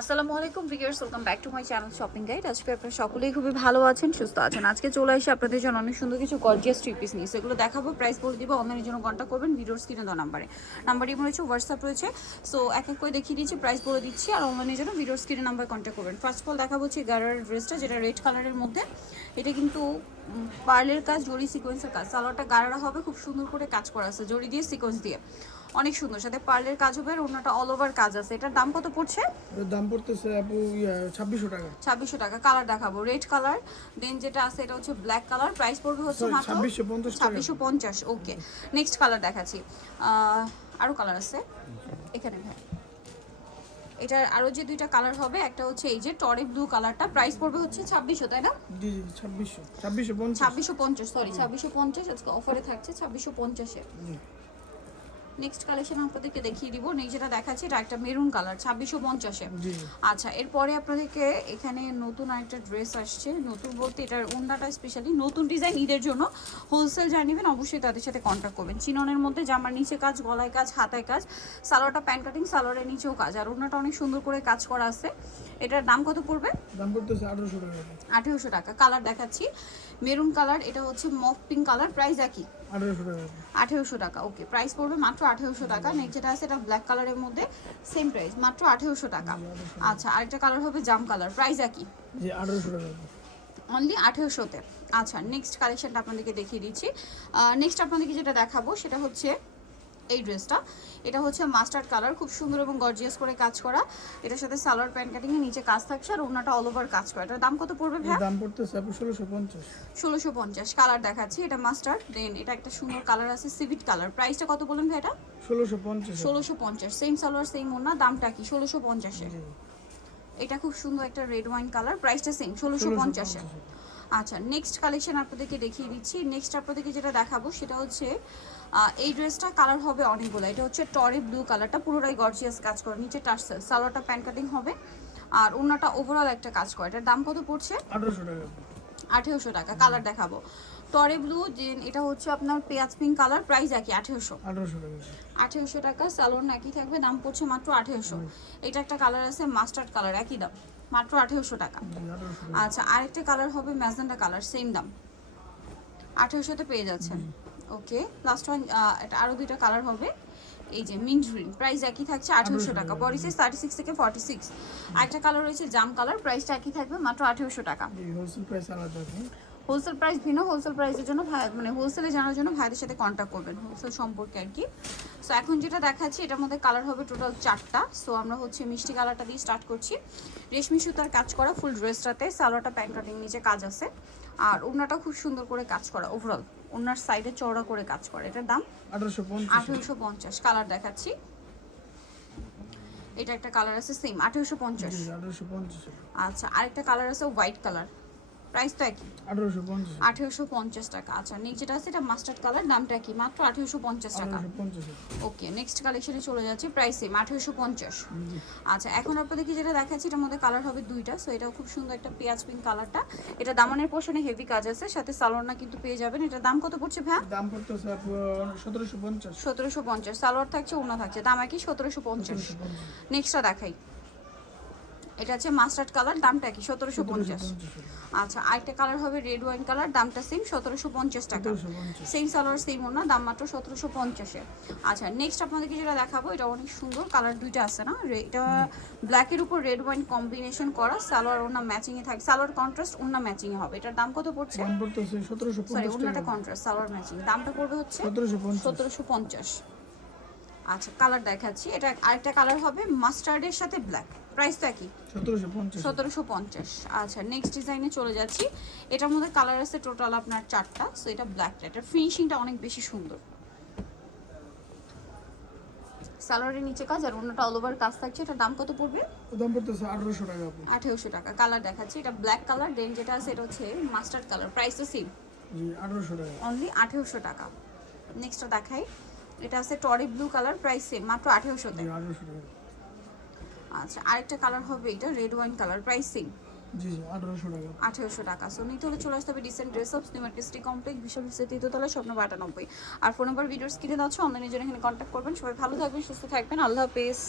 আসসালামু আলাইকুম, viewers, welcome back to my channel shopping guide. আজকে আপনারা সকলেই খুবই ভালো আছেন, সুস্থ আছেন। আজকে চলে এসে আপনাদের জন্য অনেক সুন্দর কিছু গর্জিয়াস থ্রি পিস নিয়ে। সেগুলো দেখাবো প্রাইস বলে দিব অনলাইনের জন্য কন্ট্যাক্ট করবেন, ভিডিওর স্ক্রিনে দেওয়া নাম্বারে। নাম্বার ইমো রয়েছে হোয়াটসঅ্যাপ রয়েছে। সো এক এক করে দেখিয়ে দিচ্ছি প্রাইস বলে দিচ্ছি, আর অনলাইনের জন্য ভিডিওর স্ক্রিনে নাম্বার কন্ট্যাক্ট করবেন। ফার্স্ট অফ অল দেখাবো হচ্ছে গারার ড্রেসটা যেটা রেড কালারের মধ্যে। এটা কিন্তু পার্লের কাজ জরি সিকোয়েন্সের কাজ। সালোয়ারটা গারারা হবে, খুব সুন্দর করে কাজ করা আছে জরি দিয়ে সিকোয়েন্স দিয়ে। অনেক সুন্দর। সাথে পার্লের কাজ হবে আর অন্যটা অল ওভার কাজ আছে। এটার দাম কত পড়ছে? দাম পড়তেছে আপু ছাব্বিশশো টাকা। ছাব্বিশশো টাকা কালার দেখাবো। রেড কালার দেন যেটা আছে এটা হচ্ছে ব্ল্যাক কালার প্রাইস পড়বে হচ্ছে মাত্র 2650 টাকা। ছাব্বিশশো পঞ্চাশ ওকে নেক্সট কালার দেখাচ্ছি। আরও কালার আছে? এখানে ভাই। এটার আরও যে দুইটা কালার হবে একটা হচ্ছে এই যে টরে ব্লু কালারটা প্রাইস পড়বে হচ্ছে ছাব্বিশশো তাই না? জি জি ছাব্বিশশো ছাব্বিশশো পঞ্চাশ। সরি ছাব্বিশশো পঞ্চাশ আজকে অফারে থাকছে ছাব্বিশশো পঞ্চাশে। নেক্সট কালেকশন আপনাদেরকে দেখিয়ে দিব। নেক্সট যেটা দেখাচ্ছি এটা একটা মেরুন কালার ছাব্বিশশো পঞ্চাশে আচ্ছা এরপরে আপনাদেরকে এখানে নতুন আরেকটা ড্রেস আসছে। নতুন বলতে এটার ওন্নাটা স্পেশালি নতুন ডিজাইন ঈদের জন্য। হোলসেল যা নেবেন অবশ্যই তাদের সাথে কন্ট্যাক্ট করবেন। চিননের মধ্যে জামার নিচে কাজ গলায় কাজ হাতায় কাজ সালোয়ারটা প্যান্ট কাটিং সালোয়ারের নিচেও কাজ। আর ওন্নাটা অনেক সুন্দর করে কাজ করা আছে। এটার দাম কত পড়বে? দাম পড়তেছে আঠারোশো টাকা। আঠেরোশো টাকা। কালার দেখাচ্ছি। মেরুন কালার এটা হচ্ছে মফ পিঙ্ক কালার প্রাইস একই। আঠারোশো টাকা। ওকে প্রাইস পড়বে মাত্র আঠেরোশো টাকা। নেক্সট যেটা আছে এটা ব্ল্যাক কালারের মধ্যে সেম প্রাইস মাত্র আঠেরোশো টাকা। আচ্ছা আরেকটা কালার হবে জাম কালার প্রাইস একই। অনলি আঠেরোশোতে। আচ্ছা নেক্সট কালেকশনটা আপনাদেরকে দেখিয়ে দিচ্ছি। নেক্সট আপনাদেরকে যেটা দেখাবো সেটা হচ্ছে এই ড্রেসটা। এটা হচ্ছে মাস্টার্ড কালার খুব সুন্দর এবং গর্জিয়াস করে কাজ করা। এটার সাথে সালোয়ার প্যান্ট কাটিং এর নিচে কাজ থাকছে আর ওনাটা অল ওভার কাজ করা। এটার দাম কত পড়বে এর ভাই দাম পড়তেছে আপু ষোলোশো পঞ্চাশ। ষোলোশো পঞ্চাশ কালার দেখাচ্ছি। এটা মাস্টার্ড দেন এটা একটা সুন্দর কালার আছে সিভিট কালার। প্রাইসটা কত বলেন ভাই এটা? ষোলোশো পঞ্চাশ। ষোলোশো পঞ্চাশ সেম সালোয়ার সেম ওনা দামটা কি? ষোলোশো পঞ্চাশে। জি। এটা খুব সুন্দর একটা রেড ওয়াইন কালার প্রাইসটা সেম ষোলোশো পঞ্চাশে। 1650 আচ্ছা নেক্সট কালেকশন আপনাদেরকে দেখিয়ে দিচ্ছি। নেক্সট আপনাদেরকে যেটা দেখাবো সেটা হচ্ছে এই ড্রেসটা কালার হবে অনেকগুলো। এটা হচ্ছে টরে ব্লু কালারটা পুরোটাই গর্জিয়াস কাজ করে। নিচে টার্সেল সালোয়ারটা প্যান্ট কাটিং হবে। আর ওনাটা ওভারঅল একটা কাজ করে। এটার দাম কত পড়ছে? আঠেরোশো টাকা। কালার দেখাবো। টরে ব্লু যে এটা হচ্ছে আপনার পেঁয়াজ পিঙ্ক কালার প্রাইস একই আঠেরোশো। আঠারোশো টাকা। সালোয়ার একই থাকবে দাম পড়ছে মাত্র আঠেরোশো। এটা একটা কালার আছে মাস্টার্ড কালার একই দাম। মাত্র আঠেরোশো টাকা। টাকা। আচ্ছা আরেকটা কালার হবে ম্যাজেন্টা কালার সেম দাম। আঠেরোশোতে পেয়ে যাচ্ছেন। ওকে লাস্ট ওয়ান এটা আরও দুইটা কালার হবে। এই যে মিন্ট গ্রিন প্রাইস একই থাকছে আঠেরোশো টাকা। বডি সাইজ থার্টি সিক্স থেকে ফর্টি সিক্স আরেকটা কালার রয়েছে জাম কালার প্রাইসটা একই থাকবে মাত্র আঠেরোশো টাকা। হোলসেল প্রাইস আলাদা আছে হোলসেল প্রাইস ভিন্ন হোলসেল প্রাইসের জন্য মানে হোলসেলে জানার জন্য ভাইদের সাথে কন্ট্যাক্ট করবেন হোলসেল সম্পর্কে আর কি। সো এখন যেটা দেখাচ্ছি এটার মধ্যে কালার হবে টোটাল চারটা। সো আমরা হচ্ছে মিষ্টি কালারটা দিয়ে স্টার্ট করছি। রেশমি সুতার কাজ করা ফুল ড্রেসটাতে সালোয়ারটা প্যান্ট কাটিং নিচে কাজ আছে। আর ওনাটা খুব সুন্দর করে কাজ করা ওভারঅল ওনার সাইডে চওড়া করে কাজ করা। এটার দাম আঠারোশো পঞ্চাশ। কালার দেখাচ্ছি। এটা একটা কালার আছে সেম আঠেরোশো পঞ্চাশ। জি আঠারোশো পঞ্চাশ। আচ্ছা আরেকটা কালার আছে হোয়াইট কালার প্রাইস তো একই? আঠেরোশো পঞ্চাশ। টাকা। আচ্ছা নেক্সট যেটা আছে এটা মাস্টার্ড কালার দামটা কি? মাত্র আঠেরোশো পঞ্চাশ টাকা। ওকে নেক্সট কালেকশনে চলে যাচ্ছে প্রাইস সেম আঠেরোশো পঞ্চাশ। আচ্ছা এখন আপনাদেরকে যেটা দেখাচ্ছি এটার মধ্যে কালার হবে দুইটা সো এটাও খুব সুন্দর একটা পেঁয়াজ পিঙ্ক কালারটা এটা দামানের পোর্শনে হেভি কাজ আছে সাথে সালোয়ারনা কিন্তু পেয়ে যাবেন। এটার দাম কত পড়ছে ভ্যা দাম পড়তেছে সতেরোশো পঞ্চাশ। সতেরোশো পঞ্চাশ সালোয়ার থাকছে ওনা থাকছে দাম একই সতেরোশো পঞ্চাশ। নেক্সটটা দেখাই। এটা হচ্ছে মাস্টার্ড কালার দামটা কি? সতেরোশো পঞ্চাশ। আচ্ছা আরেকটা কালার হবে রেড ওয়াইন কালার দামটা সেম সতেরোশো পঞ্চাশ টাকা। সেম সালোয়ার সেম ওনা দাম মাত্র সতেরোশো পঞ্চাশে। আচ্ছা নেক্সট আপনাদেরকে যেটা দেখাবো এটা অনেক সুন্দর কালার দুইটা আছে না? এটা ব্ল্যাকের উপর রেড ওয়াইন কম্বিনেশন করা সালোয়ার ওনা ম্যাচিংয়ে থাকে সালোয়ার কন্ট্রাস্ট ওনা ম্যাচিংয়ে হবে। এটার দাম কত পড়ছে? সরি ওনাটা কন্ট্রাস্ট সালোয়ার ম্যাচিং দামটা পড়বে হচ্ছে সতেরোশো পঞ্চাশ। আচ্ছা কালার দেখাচ্ছি। এটা আরেকটা কালার হবে মাস্টার্ডের সাথে ব্ল্যাক প্রাইস তো একই সতেরোশো পঞ্চাশ। আচ্ছা নেক্সট ডিজাইনে চলে যাচ্ছি। এটার মধ্যে কালার আছে টোটাল আপনার চারটা সো এটা ব্ল্যাক এটার ফিনিশিংটা অনেক বেশি সুন্দর। সালোয়ারের নিচে কাজ আর অন্যটা অল ওভার কাজ থাকছে। এটার দাম কত পড়বে? দাম পড়তেছে আঠারোশো টাকা আপু আঠেরোশো টাকা। কালার দেখাচ্ছি। এটা ব্ল্যাক কালার দেন যেটা আছে এটা হচ্ছে মাস্টার্ড কালার প্রাইস তো সেম জি টাকা। অনলি আঠেরোশো টাকা। নেক্সটটা দেখাই। এটা আছে টরি ব্লু কালার প্রাইস সেম মাত্র আঠেরোশোতে। জি আঠারোশো টাকা। আচ্ছা আরেকটা কালার হবে এটা রেড ওয়াইন কালার প্রাইস আঠারোশো টাকা। আঠেরোশো সো নিতে হলে চলে আসতে হবে decent dress of new artisty complex বিশাল তৃতীয়তলা স্বপ্ন আটানব্বই আর ফোন নাম্বার ভিডিওস কিনে দাচ্ছ অনলাইনের জন্য এখানে কন্ট্যাক্ট করবেন। সবাই ভালো থাকবেন সুস্থ থাকবেন। আল্লাহ হাফেজ।